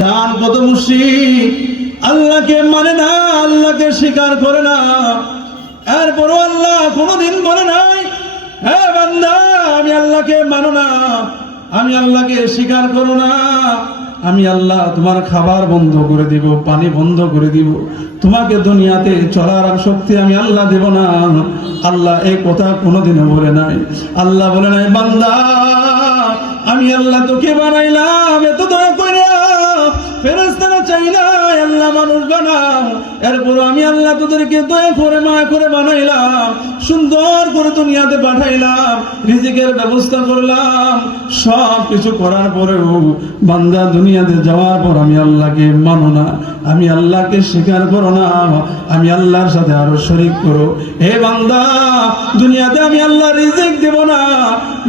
টান কত মুশরিক আল্লাহকে মানে না, আল্লাহকে স্বীকার করে না। এরপরও আল্লাহ কোনোদিন বলে নাই, হ্যাঁ বান্দা আমি আল্লাহকে মানো না, আমি আল্লাহকে স্বীকার করো না, আমি আল্লাহ তোমার খাবার বন্ধ করে দিব, পানি বন্ধ করে দিব, তোমাকে দুনিয়াতে চলার শক্তি আমি আল্লাহ দেব না। আল্লাহ এই কথা কোনোদিনও বলে নাই। আল্লাহ বলে নাই বান্দা আমি আল্লাহ তোকে বানাইলাম এত দয়া করে, ফেরেশতারা চাই না আল্লাহ মানুষ বানাও, এরপর আমি আল্লাহ তোদেরকে দয়া করে মায়া করে বানাইলাম, সুন্দর করে দুনিয়াতে পাঠাইলাম, রিজিকের ব্যবস্থা করলাম, সব কিছু করার পরেও বান্দা দুনিয়াতে যাওয়ার পর আমি আল্লাহকে মানো না, আমি আল্লাহকে স্বীকার করো না, আমি আল্লাহর সাথে আরো শরীক করো। হে বান্দা দুনিয়াতে আমি আল্লাহ রিজিক দেব না,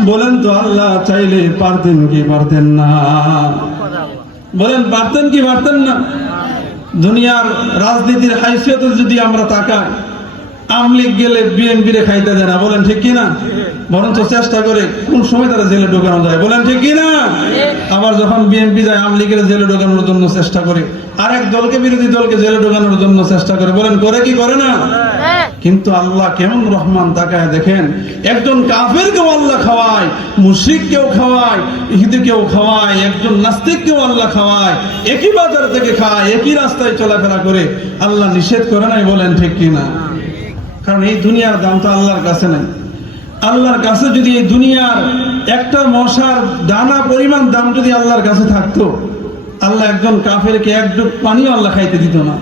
বলেন তো আল্লাহ চাইলে পারতেন কি পারতেন না? বলেন পারতেন কি পারতেন না? দুনিয়ার রাজনীতির হাইসিয়ত যদি আমরা তাকাই, আওয়ামী লীগ গেলে বিএনপি রে খাইতে দেয় না, বলেন ঠিক কিনা? বরঞ্চ চেষ্টা করে কোন সময় তারা জেলে ঢোকানো যায়, বলেন ঠিক কিনা? আবার যখন বিএনপি যায় আওয়ামী লীগের জেলে ঢোকানোর জন্য চেষ্টা করে, আরেক দলকে বিরোধী দলকে জেলে ঢোকানোর জন্য চেষ্টা করে, বলেন করে কি করে না? কিন্তু আল্লাহ কেমন রহমান, তাকায় দেখেন, একজন কাফেরকেও আল্লাহ খাওয়ায়, মুশরিককেও খাওয়ায়, ইহুদিকেও খাওয়ায়, একজন নাস্তিককেও আল্লাহ খাওয়ায়, একই বাজার থেকে খায়, একই রাস্তায় চলাফেরা করে, আল্লাহ নিষেধ করে নাই, বলেন ঠিক কিনা? কারণ এই দুনিয়ার দাম তো আল্লাহর কাছে নাই। আল্লাহর কাছে যদি এই দুনিয়ার একটা মশার দানা পরিমাণ দাম যদি আল্লাহর কাছে থাকতো, আল্লাহ একজন কাফেরকে এক ডুব পানিও আল্লাহ খাইতে দিত না।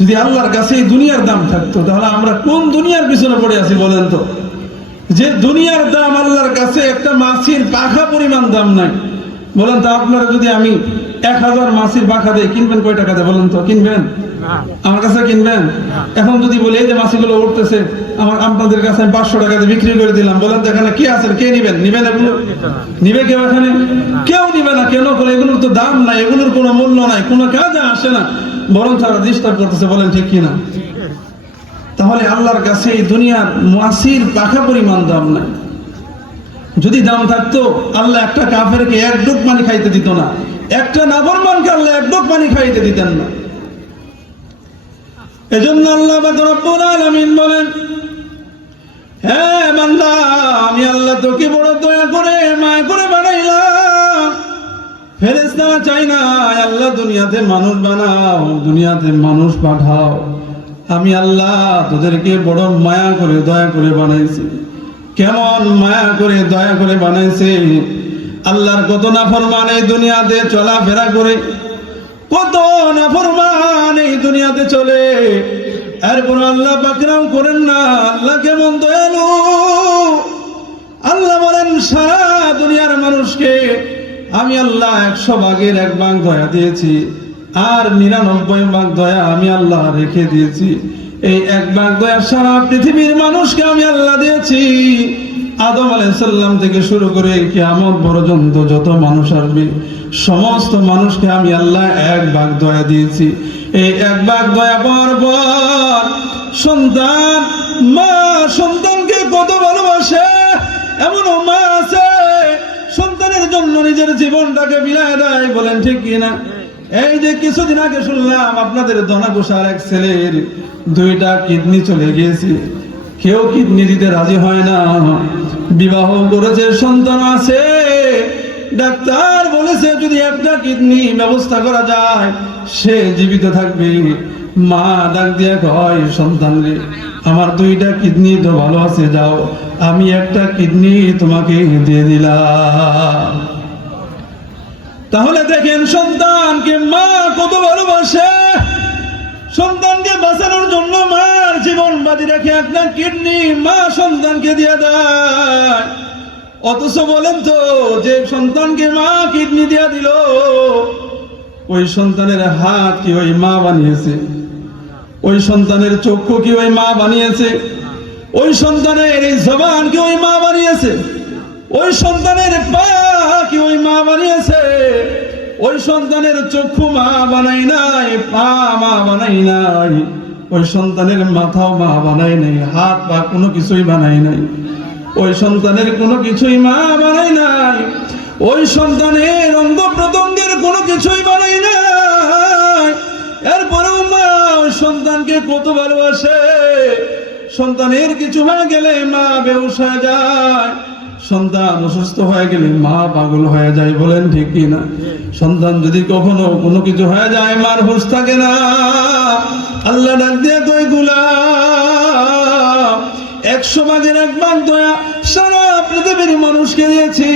যদি আল্লাহর কাছে এই দুনিয়ার দাম থাকতো, তাহলে আমরা কোন দুনিয়ার পিছনে পড়ে আছি বলেন তো? যে দুনিয়ার দাম আল্লাহর কাছে একটা মাছির পাখা পরিমাণ দাম নাই। বলেন তো আপনারা যদি আমি 1000 মাছির পাখা দিয়ে কিনবেন কয় টাকা দিয়ে বলেন তো? কিনবেন? আমার কাছে কিনবেন? এখন যদি বলি এই যে মাছিগুলো উঠতেছে আপনাদের কাছে আমি 500 টাকা দিয়ে বিক্রি করে দিলাম, বলেন তো এখানে কি আছে? কে নিবেন? নিবেন এগুলো? নিবে কেউ? এখানে কেউ নিবে না। কেন করে? এগুলোর তো দাম নাই, এগুলোর কোনো মূল্য নাই, কোনো কাজে আসে না, বরং তারা ডিস্টার্ব করতেছে, বলেন ঠিক কিনা? তাহলে আল্লাহর কাছে এই দুনিয়ার মাছির পাখা পরিমাণ দাম নাই। যদি দাম থাকতো আল্লাহ একটা কাফেরকে এক ডুব পানি খাইতে দিত না, একটা নাফরমানকে আল্লাহ এক ডুব পানি খাইতে দিতেন না। এজন্য আল্লাহ রাব্বুল আলামিন বলেন, হ্যাঁ বান্দা আমি আল্লাহ তোকে বড় দয়া করে মায়া করে বানাইলাম, ফেরেশতারা চাই না আল্লাহ দুনিয়াতে মানুষ বানাও, দুনিয়াতে মানুষ পাঠাও, আমি আল্লাহ তোদেরকে বড় মায়া করে দয়া করে বানাইছি। কেমন মায়া করে দয়া করে বানাইছে! আল্লাহর কত নাফরমান এই দুনিয়াতে চলাফেরা করে, কত নাফরমান এই দুনিয়াতে চলে, এরপর আল্লাহ পাকরাম করেন না। আল্লাহ কেমন দয়ালু! আল্লাহ বলেন সারা দুনিয়ার মানুষকে আমি আল্লাহ 100 ভাগের 1 ভাগ দয়া দিয়েছি, আর 99 ভাগ দয়া আমি আল্লাহ রেখে দিয়েছি। এই 1 ভাগ দয়া সারা পৃথিবীর মানুষকে আমি আল্লাহ দিয়েছি। আদম আলাইহিস সালাম থেকে শুরু করে কিয়ামত পর্যন্ত যত মানুষ আসবে সমস্ত মানুষকে আমি আল্লাহ 1 ভাগ দয়া দিয়েছি। এই 1 ভাগ দয়া পাওয়ার পর সন্তান, মা সন্তানকে কত ভালোবাসে, এমন মা আছে সন্তানের জন্য নিজের জীবনটাকে বিলায় দেয়, বলেন ঠিক কিনা? এই যে কিছুদিন আগে শুনলাম আপনাদের দনাঘোষার এক ছেলের 2টা কিডনি চলে গিয়েছে, কেউ কিডনি দিতে রাজি হয় না, বিবাহ করেছে, সন্তান আছে, ডাক্তার বলেছে যদি একটা কিডনি ব্যবস্থা করা যায় সে জীবিত থাকবে। মা ডাক দিয়ে কয় সন্তানরে, আমার 2টা কিডনি তো ভালো আছে, যাও আমি একটা কিডনি তোমাকে দিয়ে দিলাম। তাহলে দেখেন সন্তানকে মা কত ভালোবাসে, সন্তানকে বাঁচানোর জন্য মার জীবন বাজি রেখে একটা কিডনি মা সন্তানকে দিয়ে দেয়। অথচ বলেন তো যে সন্তানকে মা কিডনি দিয়ে দিল, ওই সন্তানের হাত কি ওই মা বানিয়েছে? ওই সন্তানের চক্ষু কি ওই মা বানিয়েছে? ওই সন্তানের এই জবান কি ওই মা বানিয়েছে? ওই সন্তানের পা কি ওই মা বানিয়েছে? ওই সন্তানের চক্ষু মা বানাই নাই, পা মা বানাই নাই, ওই সন্তানের মাথাও মা বানাই নাই, হাত পা কোনো কিছুই বানাই নাই, ওই সন্তানের কোনো কিছুই মা বানাই নাই, ওই সন্তানের অঙ্গ প্রত্যঙ্গের কোনো কিছুই বানাই নাই। সন্তানের কিছু হয়ে গেলে মা বেহুশ হয়ে যায়, সন্তান অসুস্থ হয়ে গেলে মা পাগল হয়ে যায়, বলেন ঠিক কিনা? সন্তান যদি কখনো কোনো কিছু হয়ে যায় মার হুঁশ থাকে না। আল্লাহ ডাক দিয়ে কই গোলাম 100 ভাগের 1 ভাগ দয়া সারা পৃথিবীর মানুষকে দিয়েছি,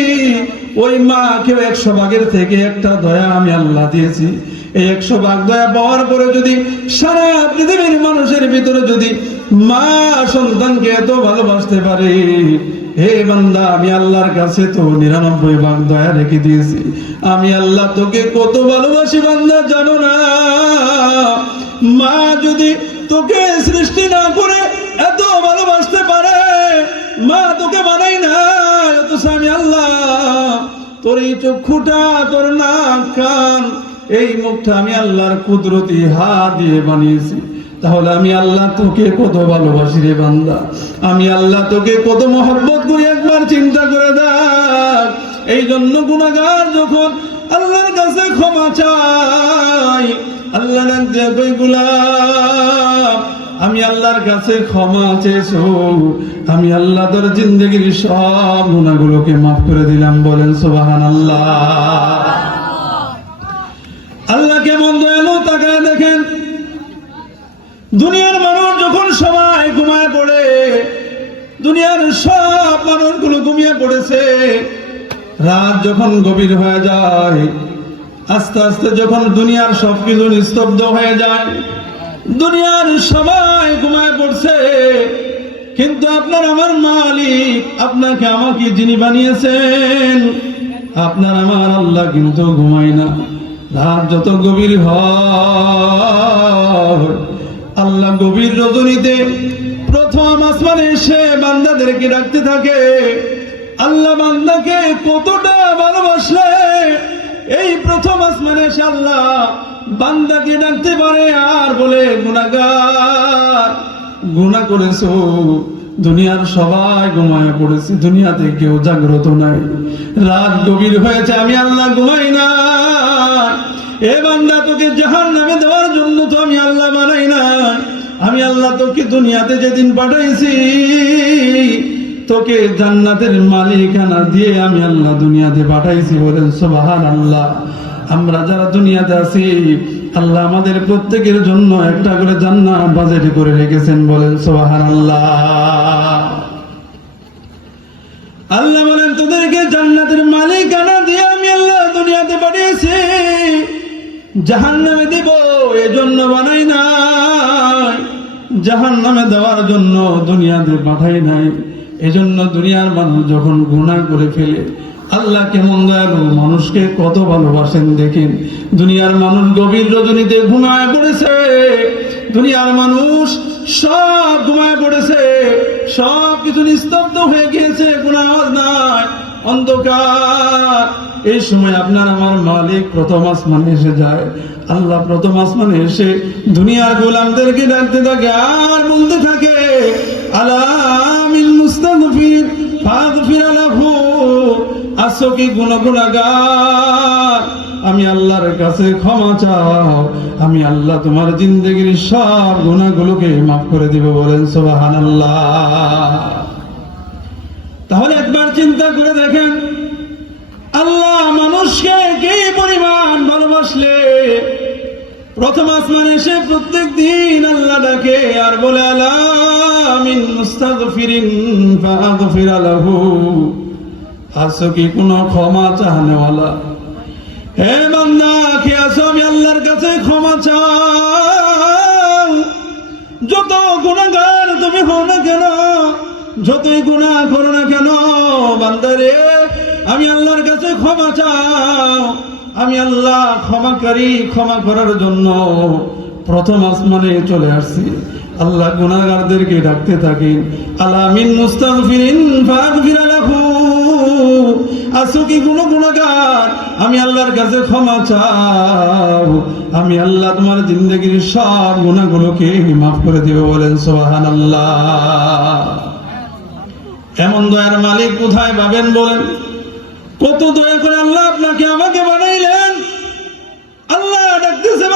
ওই মাকেও 100 ভাগের থেকে একটা দয়া আমি আল্লাহ দিয়েছি। এই 100 ভাগ দয়া পাওয়ার পরে যদি সারা পৃথিবীর মানুষের ভিতরে যদি মা সন্তানকে এত ভালোবাসতে পারে, হে বান্দা আমি আল্লাহর কাছে তো 99 ভাগ দয়া রেখে দিয়েছি। আমি আল্লাহ তোকে কত ভালোবাসি বান্দা জানো না? মা যদি তোকে সৃষ্টি না করে এত ভালোবাসতে পারে, মা তোকে বানাই না, অথচ আমি আল্লাহ তোর এই চক্ষুটা, তোর নাক, কান, এই মুখটা আমি আল্লাহর কুদরতি হাত দিয়ে বানিয়েছি। তাহলে আমি আল্লাহ তোকে কত ভালোবাসি রে বান্দা, আমি আল্লাহ তোকে কত মহব্বত করি, একবার চিন্তা করে দেখ। এই জন্য গুনাহগার যখন আল্লাহর কাছে ক্ষমা চাই, আল্লাহ ডাক দিয়ে কই গোলাম আমি আল্লাহর কাছে ক্ষমা চেয়েছো, আমি আল্লাহ তোর জিন্দেগির সব গুনাহগুলোকে মাফ করে দিলাম, বলেন সুবহানাল্লাহ। আল্লাহ কেমন দয়ালু, তাকায় দেখেন। দুনিয়ার মানুষ যখন সবাই ঘুমায় পড়ে, দুনিয়ার সব মানুষগুলো ঘুমিয়ে পড়েছে, রাত যখন গভীর হয়ে যায়, আস্তে আস্তে যখন দুনিয়ার সবকিছু নিস্তব্ধ হয়ে যায়, দুনিয়ার সবাই ঘুমায় পড়ছে, কিন্তু আপনার আমার মালিক, আপনাকে আমাকে যিনি বানিয়েছেন, আপনার আমার আল্লাহ কিন্তু ঘুমায় না। রাত যত গভীর হয়, আল্লাহ গভীর রজনীতে প্রথম আসমানে এসে বান্দাদেরকে ডাকতে থাকে। আল্লাহ বান্দাকে কতটা ভালোবাসলে এই প্রথম আসমানে এসে আল্লাহ বান্দাকে ডাকতে পারে আর বলে, গুনাহগার, গুনাহ করেছো, দুনিয়ার সবাই ঘুমায় পড়েছে, দুনিয়াতে কেউ জাগ্রত নাই, রাত গভীর হয়েছে, আমি আল্লাহ ঘুমাই না। এ বান্দা তোকে জাহান্নামে দেওয়ার জন্য তো আমি আল্লাহ বানাই না, আমি আল্লাহ তোকে দুনিয়াতে যেদিন পাঠাইছি তোকে জান্নাতের মালিকানা দিয়ে আমি আল্লাহ দুনিয়াতে পাঠাইছি, বলেন সুবহানাল্লাহ। আমরা যারা দুনিয়াতে আছি আল্লাহ আমাদের প্রত্যেকের জন্য একটা করে জান্নাত বাজেট করে রেখেছেন, বলেন সুবহানাল্লাহ। আল্লাহ বলেন তোদেরকে জান্নাতের মালিকানা দিয়ে আমি আল্লাহ দুনিয়াতে পাঠিয়েছি, জাহান্নামে দিব এজন্য বানাই নাই, জাহান্নামে দেওয়ার জন্য দুনিয়াতে পাঠাই নাই। এজন্য দুনিয়ার মানুষ যখন গুনাহ করে ফেলে, আল্লাহ কেমন দয়ালু, মানুষকে কত ভালোবাসেন দেখেন। দুনিয়ার মানুষ গভীর রজনীতে ঘুমায় পড়েছে, দুনিয়ার মানুষ সব ঘুমায় পড়েছে, সব কিছু নিস্তব্ধ হয়ে গিয়েছে, কোনো আওয়াজ নাই, অন্ধকার। এই সময় আপনার আমার মালিক প্রথম আসমানে এসে যায়। আল্লাহ প্রথম আসমানে এসে দুনিয়ার গোলামদেরকে ডাকতে থাকে আর বলতে থাকে, আলামিল মুস্তাগফির ফাগফির লাহু, আসো কি গুনাহগার, আমি আল্লাহর কাছে ক্ষমা চাও, আমি আল্লাহ তোমার জিন্দেগির সব গুনাহগুলোকে মাফ করে দিব, বলেন সুবহানাল্লাহ। তাহলে একবার চিন্তা করে দেখেন, আল্লাহ মানুষকে কি পরিমাণ ভালোবাসলে প্রথম আসমানে এসে প্রত্যেক দিন আল্লাহ ডাকে আর বলে, আলামিন মুস্তাগফিরিন ফাগফির লাহু, আসো কি কোনো ক্ষমা চাহনেওয়ালা? হে বান্দা, কে আসো আমি আল্লাহর কাছে ক্ষমা চাও। যত গুনাহগার তুমি হও না কেন, যতই গুনাহ করো না কেন, বান্দারে আমি আল্লাহর কাছে ক্ষমা চাও। আমি আল্লাহ ক্ষমাকারী, ক্ষমা করার জন্য প্রথম আসমানে চলে আসছি। আল্লাহ গুনাহগারদেরকে ডাকতে থাকেন, আলামিন মুস্তাগফিরিন ফাগফির লাহু, আসো কি কোনো গুনাহগার, আমি আল্লাহর কাছে ক্ষমা চাও, আমি আল্লাহ তোমার জিন্দেগির সব গুনাহগুলোকে মাফ করে দিব, বলেন সুবহানাল্লাহ। এমন দয়ার মালিক কোথায় পাবেন বলেন? কত দয়া করে আল্লাহ আপনাকে আমাকে বানাইলেন। আল্লাহ ডাকতেছে,